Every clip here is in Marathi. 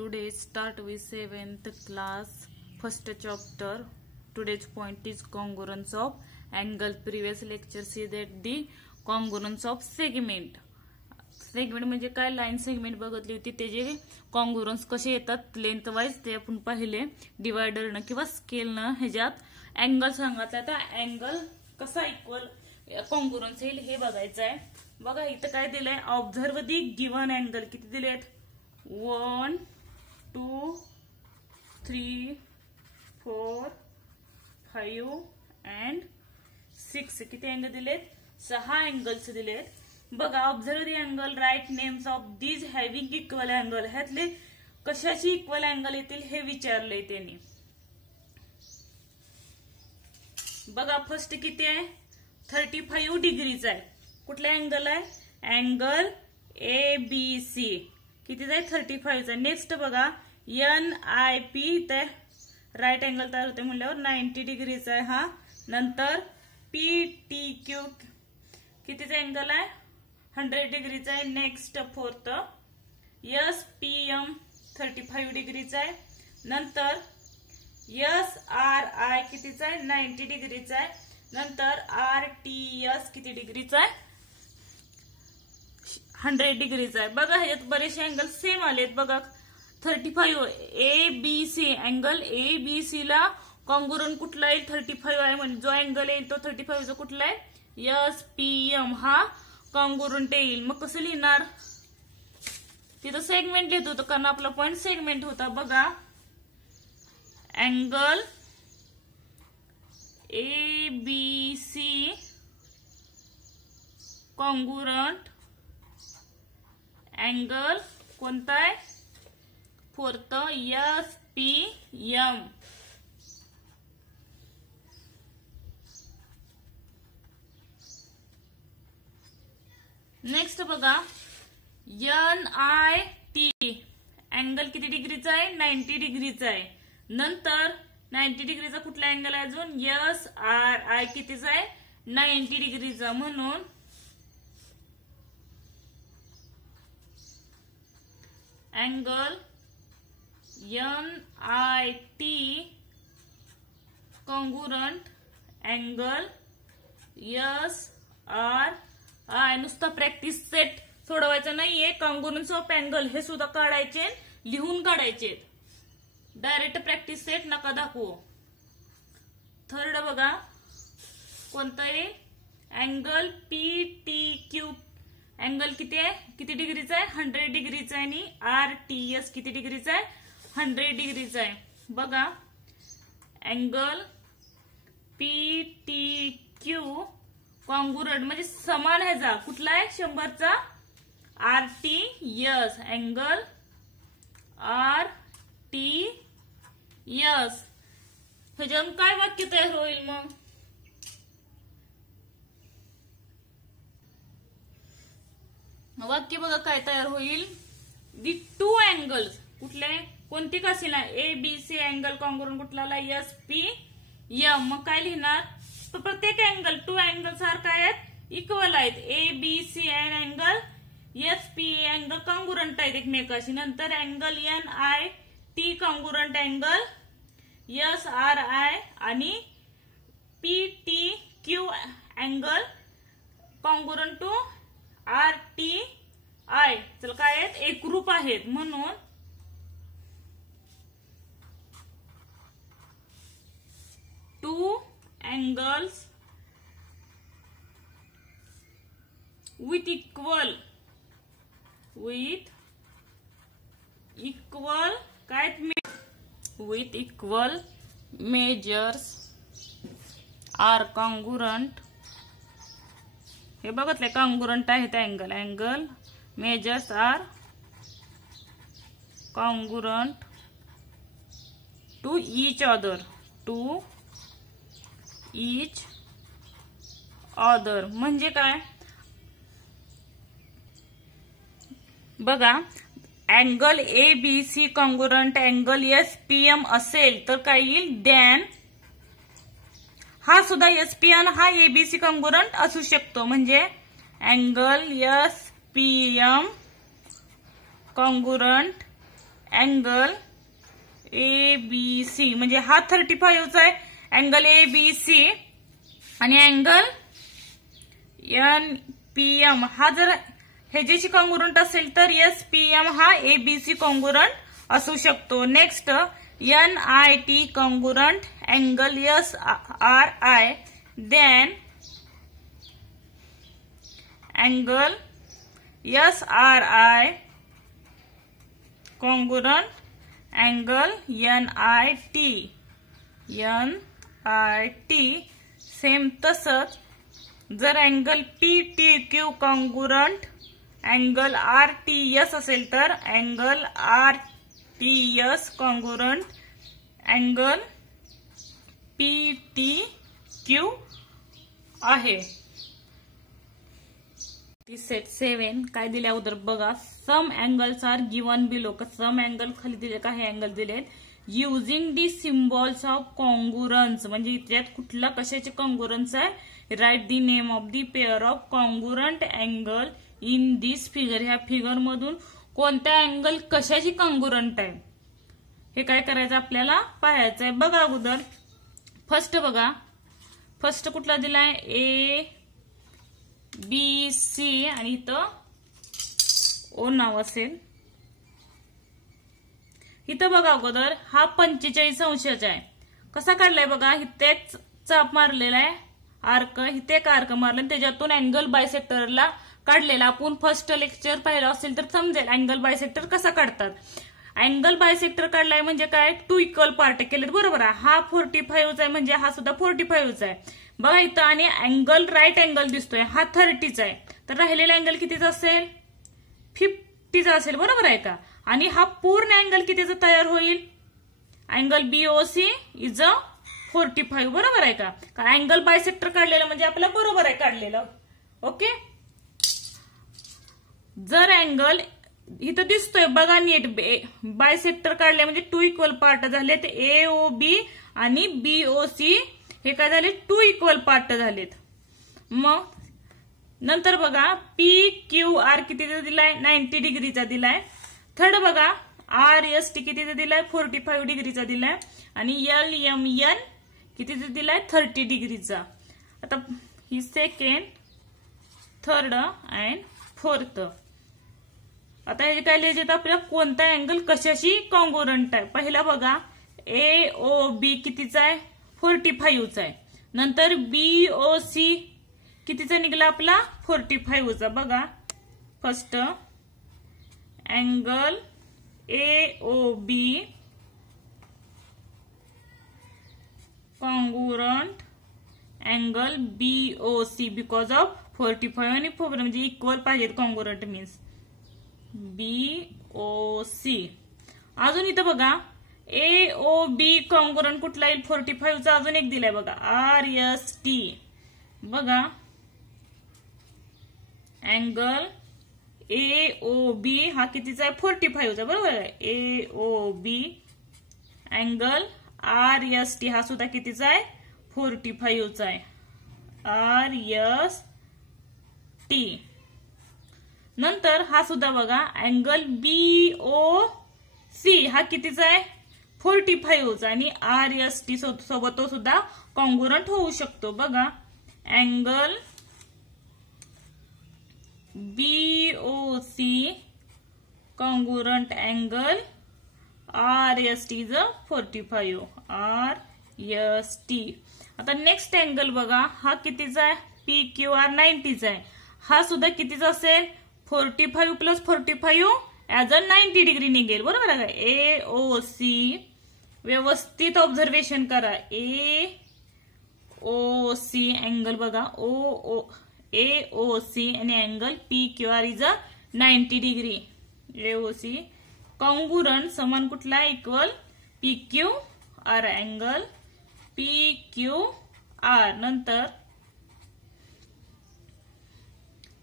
Today start with 7th class first chapter. Today's point is congruence of angle. Previous lecture see that the congruence of segment. Segment म्हणजे काय, लाईन सेगमेंट बघितली होती, त्याचे कॉन्ग्रुअन्स कसे येतात लेंथ वाईज ते आपण पाहिले डिवायडरनं किंवा स्केलनं. ह्याच्यात अँगल सांगायचा, आता अँगल कसा इक्वल कॉन्ग्रुअन्स येईल हे बघायचं आहे. बघा इथं काय दिलंय, ऑब्झर्व दी गिव्हन अँगल. किती दिलेत, 1 2 3 4 5 and 6. किती अँगल दिलेत, 6 अँगल्स दिलेत. बघा observe the angle, write names of these having equal angle. ह्यातले कशाची इक्वल अँगल येतील हे विचारलंय त्यांनी. बघा फर्स्ट किती आहे, 35 डिग्रीचा आहे. कुठला अँगल आहे, अँगल ABC. कितीचा आहे, 35चा. नेक्स्ट बघा NIP, ते राईट अँगल तयार होते म्हणल्यावर 90 डिग्रीचा आहे हा. नंतर PTQ कितीचा अँगल आहे, 100 डिग्रीचा आहे. नेक्स्ट फोर्थ SPM 35 डिग्रीचा आहे. नंतर SRI कितीचा आहे, 90 डिग्रीचा आहे. नंतर RTS किती डिग्रीचा आहे, 100 डिग्रीचा आहे. बघा ह्यात बरेचसे अँगल सेम आलेत. बघा 35 ABC, अँगल ABC ला कॉन्ग्रुअंट कुठला येईल, 35 आहे. म्हणजे जो अँगल येईल तो 35 चा कुठला आहे, SPM हा कॉन्ग्रुअंट येईल. मग कसं लिहिणार, तिथं सेगमेंट लिहित होतो कारण आपला पॉइंट सेगमेंट होता. बघा अँगल ABC कॉन्ग्रुअंट अँगल कोणता आहे, फोर्थ SPM. नेक्स्ट बघा NIT, अँगल किती डिग्रीचा आहे, 90 डिग्रीचा आहे. नंतर 90 डिग्रीचा कुठला अँगल आहे अजून, SRI कितीचा आहे, 90 डिग्रीचा. म्हणून angle NIT congruent angle SRI. नुसता प्रॅक्टिस सेट सोडवायचं नाहीये, कॉन्ग्रुअन्स ऑफ अँगल हे सुद्धा काढायचे, लिहून काढायचे. डायरेक्ट प्रॅक्टिस सेट नका दाखवू. थर्ड बघा कोणतं आहे, अँगल PTQ. अँगल किती आहे, किती डिग्रीचा आहे, 100 डिग्रीचा आहे. आणि RTS किती डिग्रीचा आहे, 100 डिग्रीचा आहे. बघा अँगल PTQ कॉन्ग्रुअंट म्हणजे समान ह्याचा कुठला आहे, 100चा RTS. अँगल RTS ह्याच्यावरून काय वाक्य तयार होईल, मग वाक्य बघा काय तयार होईल, दी टू अँगल्स. कुठले, कोणती कशी ना, ABC अँगल कॉन्ग्रुअंट कुठला, SPM. मग काय लिहिणार, प्रत्येक अँगल टू अँगल सारखा आहेत, इक्वल आहेत. ABC angle SPA angle congruent आहेत एकमेकाशी. नंतर angle NIT congruent angle SRI आणि PTQ angle congruent to RTI. चल काय आहेत, एकरूप आहेत. म्हणून टू angles with equal काय with equal measures are congruent. हे बघतले कॉन्ग्रुअंट आहेत angle measures are congruent to each other. म्हणजे काय, बघा angle ABC congruent angle SPM असेल तर काय येईल, देन हा सुद्धा SPM हा ABC कॉन्ग्रुअंट असू शकतो. म्हणजे angle SPM congruent angle ABC म्हणजे हा 35चा आहे अँगल ABC आणि अँगल NPM हा जर ह्याच्याशी कॉन्ग्रुएंट असेल तर SPM हा ABC कॉन्ग्रुएंट असू शकतो. Next NIT congruent angle SRI then angle SRI congruent angle NIT same तसंच जर angle PTQ congruent angle RTS असेल तर angle RTS congruent angle PTQ आहे. सेट 7 काय दिले अगोदर बघा. Some angles are given below. Some angle खाली दिले का हे अँगल दिलेत using the symbols of congruence म्हणजे त्यात कुठला कशाचे कॉन्ग्रुएंस आहे. Write the name of the pair of congruent angle in this figure. ह्या फिगर मधून कोणत्या अँगल कशाची कॉन्ग्रुएंट आहे हे काय करायचं आपल्याला पाहायचं आहे. बघा अगोदर फर्स्ट बघा. फर्स्ट कुठला दिलाय ABC आणि इथं O नाव असेल. इथं बघा अगोदर हा 45 अंशाचा आहे. कसा काढलाय बघा. इथे एक चाप मारलेला आहे आर्क. इथे एक आर्क मारला त्याच्यातून अँगल बायसेक्टरला काढलेला. आपण फर्स्ट लेक्चर पाहिलं असेल तर समजेल अँगल बायसेक्टर कसा काढतात. अँगल बायसेक्टर काढलाय म्हणजे काय 2 इक्वल पार्ट केलेत बरोबर आहे. हा 45 आहे म्हणजे हा सुद्धा 45 आहे बघा इथं. आणि अँगल राईट अँगल दिसतोय हा 30चा आहे तर राहिलेला अँगल कितीचा असेल 50चा असेल बरोबर आहे का. आणि हा पूर्ण अँगल कितीचा तयार होईल अँगल BOC इज 45 बरोबर आहे का. अँगल बायसेक्टर काढलेलं म्हणजे आपल्याला बरोबर आहे काढलेलं. ओके. जर अँगल इथं दिसतोय बघा नीट बायसेक्टर काढले म्हणजे 2 इक्वल पार्ट झाले ते AOB आणि BOC हे काय झाले 2 इक्वल पार्ट झालेत. मग नंतर बघा PQR कितीचा दिलाय 90 डिग्रीचा दिलाय. थर्ड बघा RST कितीचा दिलाय 45 डिग्रीचा दिलाय आणि LMN कितीचा दिलाय 30 डिग्रीचा. आता ही सेकंड थर्ड अँड फोर्थ. आता हे काय लिहायचे आपल्याला कोणता अँगल कशाशी कॉन्ग्रुएंट आहे. पहिला बघा AOB कितीचा आहे 45चा आहे. नंतर BOC कितीचा निघाला आपला 45चा. बघा first angle AOB congruent angle BOC because of 45 आणि 4 म्हणजे इक्वल पाहिजेत कॉन्ग्रुएंट मीन्स BOC. अजून इथं बघा AOB कॉन्ग्रुएंट कुठला येईल 45चा अजून एक दिलाय बघा RST. बघा अँगल AOB हा कितीचा आहे 45चा बरोबर आहे. AOB अँगल RST हा सुद्धा कितीचा आहे 45चा आहे RST. नंतर हा सुद्धा बघा अँगल BOC हा कितीचा आहे 45चा आणि RST सोबत तो सुद्धा कॉन्ग्रुएंट होऊ शकतो. बघा angle BOC congruent angle RST is 45 RST. आता नेक्स्ट अँगल बघा हा कितीचा आहे PQR 90चा आहे. हा सुद्धा कितीचा असेल 45 प्लस 45 ऍज अ 90 डिग्री निघेल बरोबर आहे. AOC व्यवस्थित ऑब्झर्वेशन करा. AOC अँगल बघा AOC आणि angle PQR is 90 degree. AOC congruent समान कुठला इक्वल PQR अँगल PQR. नंतर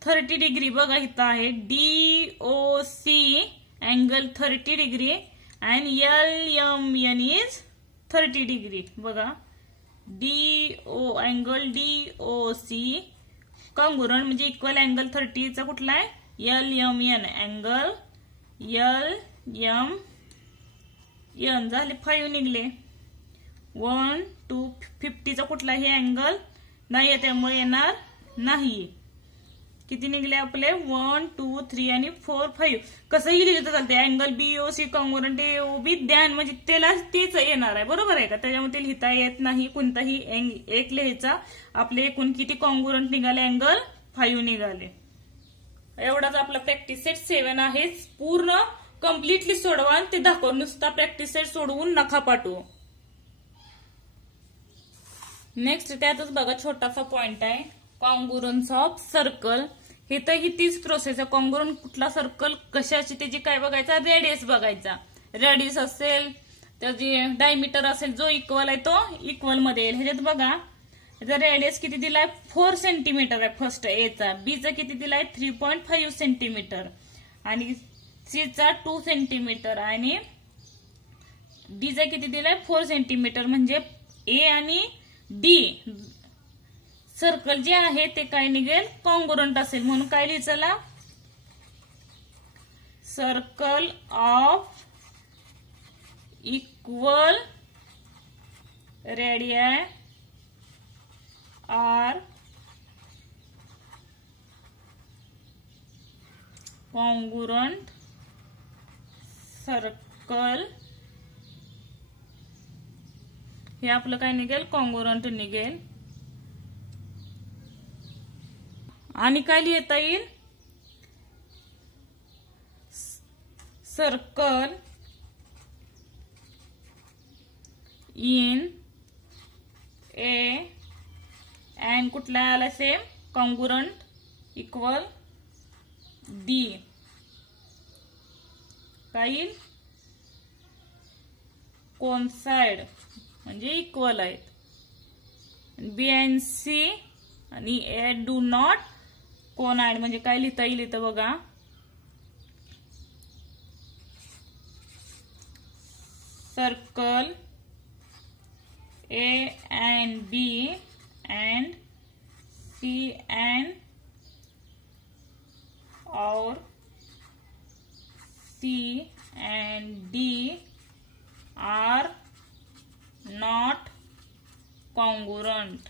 30 डिग्री बघा इथं आहे DOC angle 30 degree and LMN is 30 degree. बघा अँगल DOC कॉन्ग्रुएंट म्हणजे इक्वल अँगल 30चा कुठला आहे LMN अँगल LMN एन झाले 5 निघले. 1 2 50चा कुठलाही अँगल नाही, त्यामुळे येणार नाही. किती निघले आपले 1 2 3 आणि 4 5. कसंही लिहिलं तर चालते. अँगल बीओसी कॉन्ग्रुएंट एओबी द्यान म्हणजे त्याला तेच येणार आहे, बरोबर आहे का. त्याच्यामुळे ते लिहिता येत नाही. कोणताही एक लिहायचा. आपले एकूण किती कॉन्ग्रुएंट निघाले, अँगल 5 निघाले. एवढाच आपला प्रॅक्टिस सेट 7 आहे. पूर्ण कम्प्लिटली सोडवा आणि ते दाखव. नुसता प्रॅक्टिस सेट सोडवून नका पाठवू. नेक्स्ट त्यातच बघा छोटासा पॉइंट आहे, कॉन्ग्रुएन्स ऑफ सर्कल. हे तर ही तीच प्रोसेस आहे. कॉन्ग्रुएंट कुठला सर्कल कशाची त्याची काय बघायचा, रेडियस बघायचा. रेडियस असेल त्याची डायमीटर असेल जो इक्वल आहे तो इक्वल मध्ये येईल. ह्याच्यात बघा त्याचा रेडियस किती दिलाय 4 सेंटीमीटर आहे फर्स्ट एचा. बीचा किती दिलाय 3.5 सेंटीमीटर आणि सीचा 2 सेंटीमीटर आणि डीचा किती दिलाय 4 सेंटीमीटर. म्हणजे ए आणि डी सर्कल जे आहे ते काय निघेल, कॉन्ग्रुएंट असेल. म्हणून काय लिहायचं, circle of equal radii are congruent circle. हे आपलं काय निघेल, कॉन्ग्रुएंट निघेल. आणि काय लिहिता येईल, सर्कल इन ए अँड कुठला आला सेम कॉन्ग्रुएंट इक्वल डी. काय येईल, कोइन्साइड म्हणजे इक्वल आहेत. बी अँड सी आणि ए डू नॉट कोनाइड म्हणजे काय लिहिता येईल इथं बघा, circle A and B and C and or C and D are not congruent.